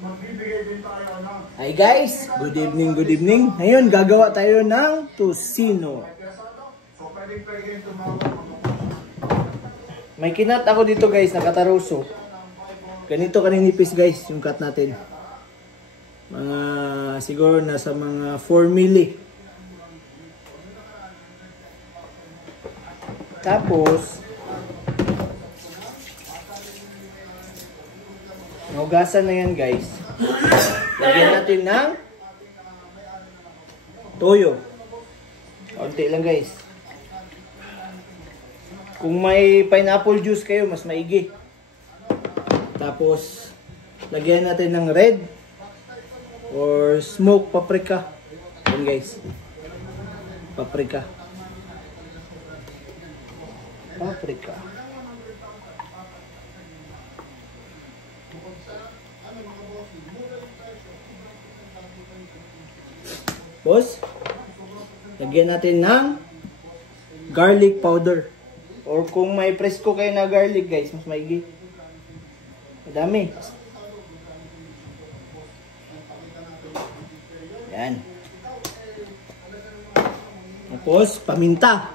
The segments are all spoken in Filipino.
Hi guys, good evening, good evening. Ngayon gagawa tayo ng tusino. May kinat ako dito guys, nakataroso. Ganito kaninipis guys yung cut natin. Mga siguro nasa mga 4 mili. Tapos hugasan na yan guys. Lagyan natin ng toyo. Konti lang guys. Kung may pineapple juice kayo, mas maigi. Tapos lagyan natin ng red or smoked paprika. Yan guys. Paprika. Paprika. Boss, lagyan natin ng garlic powder. Or kung may presko kayo na garlic guys, mas maigi. Madami. Yan. Tapos, paminta.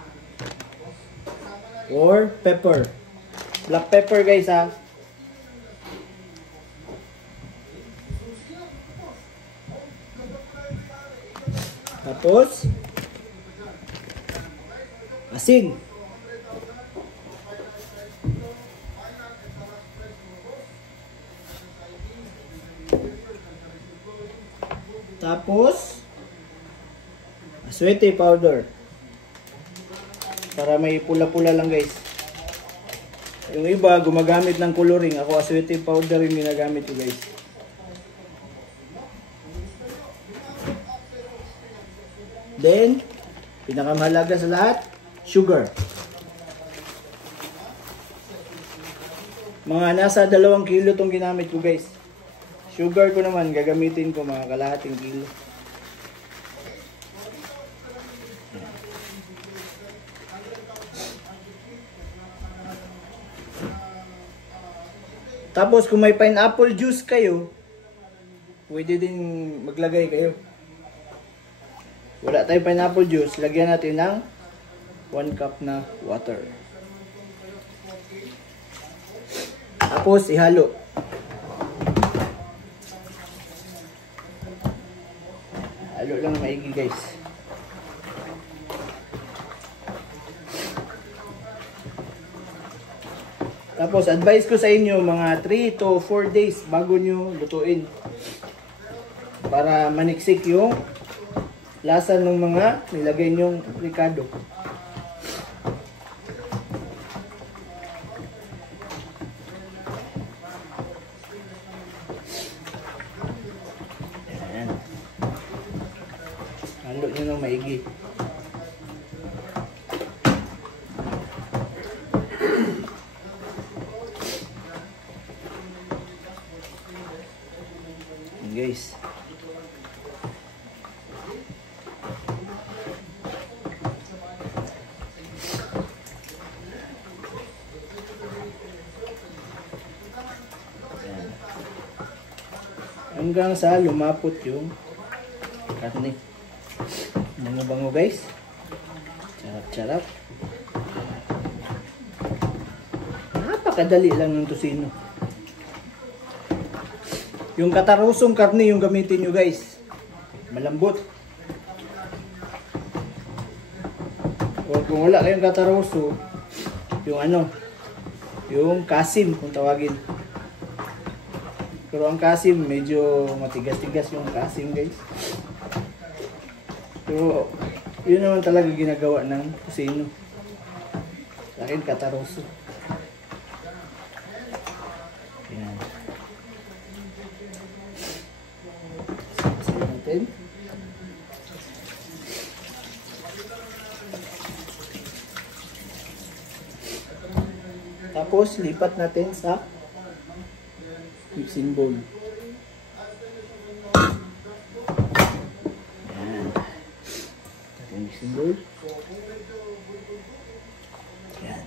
Or pepper. Black pepper guys ha. Tapos, asin. Tapos, aswete powder. Para may pula-pula lang guys. Yung iba, gumagamit ng coloring. Ako, aswete powder yung ginagamit ko guys. Then, pinakamahalaga sa lahat, sugar. Mga nasa 2 kilo itong ginamit ko guys. Sugar ko naman, gagamitin ko mga kalahating kilo. Tapos kung may pineapple juice kayo, pwede din maglagay kayo. Wala tayong pineapple juice, lagyan natin ng 1 cup na water. Tapos ihalo. Halo lang maigi guys. Tapos advice ko sa inyo mga 3 to 4 days bago nyo lutuin. Para maniksik yung lasa ng mga nilagay nyong ricado. Ayan. Halo nyo ng maigi. Guys. Hanggang sa lumapot yung karne. Bango-bango guys. Charap-charap. Napakadali lang ng tusino. Yung katarusong karne yung gamitin nyo guys. Malambot. O kung wala kayong kataruso, yung ano, yung kasim kung tawagin. Pero ang kasim medyo matigas-tigas yung kasim guys. Pero yun naman talaga ginagawa ng tusino. Sa akin kataruso. Yan. Natin. Tapos lipat natin sa mixing bowl. Yan. Yung mixing bowl. Yan.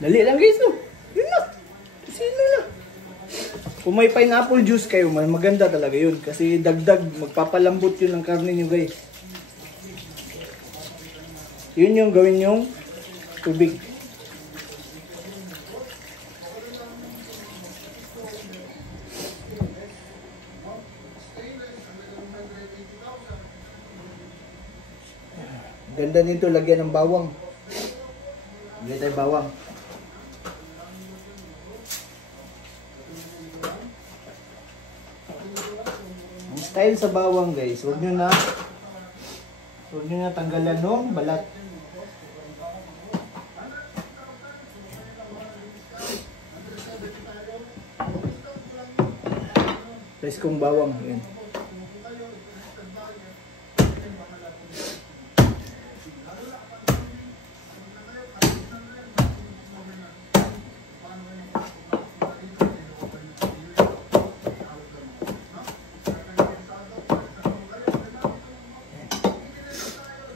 Dali lang guys, no? Yun na. Sino na? Kung may pineapple juice kayo, maganda talaga yun. Kasi dagdag, magpapalambot yun ang karne nyo guys. Yun yung gawin yung tubig. Ganda nito, lagyan ng bawang. Lagyan tayo bawang. Ang style sa bawang guys, huwag nyo na tanggalan ng balat. Preskong bawang, yun.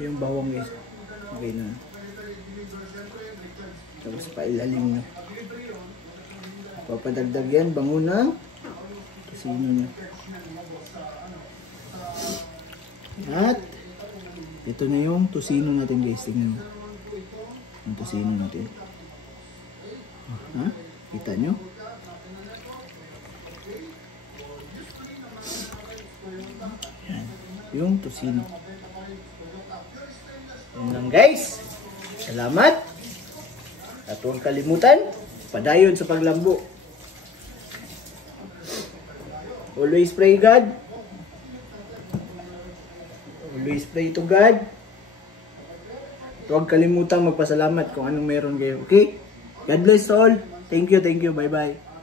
Yung bawang guys. Okay na. Tapos pailalim na. Papadagdag yan. Bango na. Tosino na. At ito na yung tosino natin guys. Tingnan mo. Yung tosino natin. Ha? Kita nyo? Yan. Yung tosino. Yan lang guys. Salamat. At huwag kalimutan, padayon sa paglambo. Always pray God. Always pray to God. At huwag kalimutan magpasalamat kung anong meron kayo. Okay? God bless all. Thank you. Bye bye.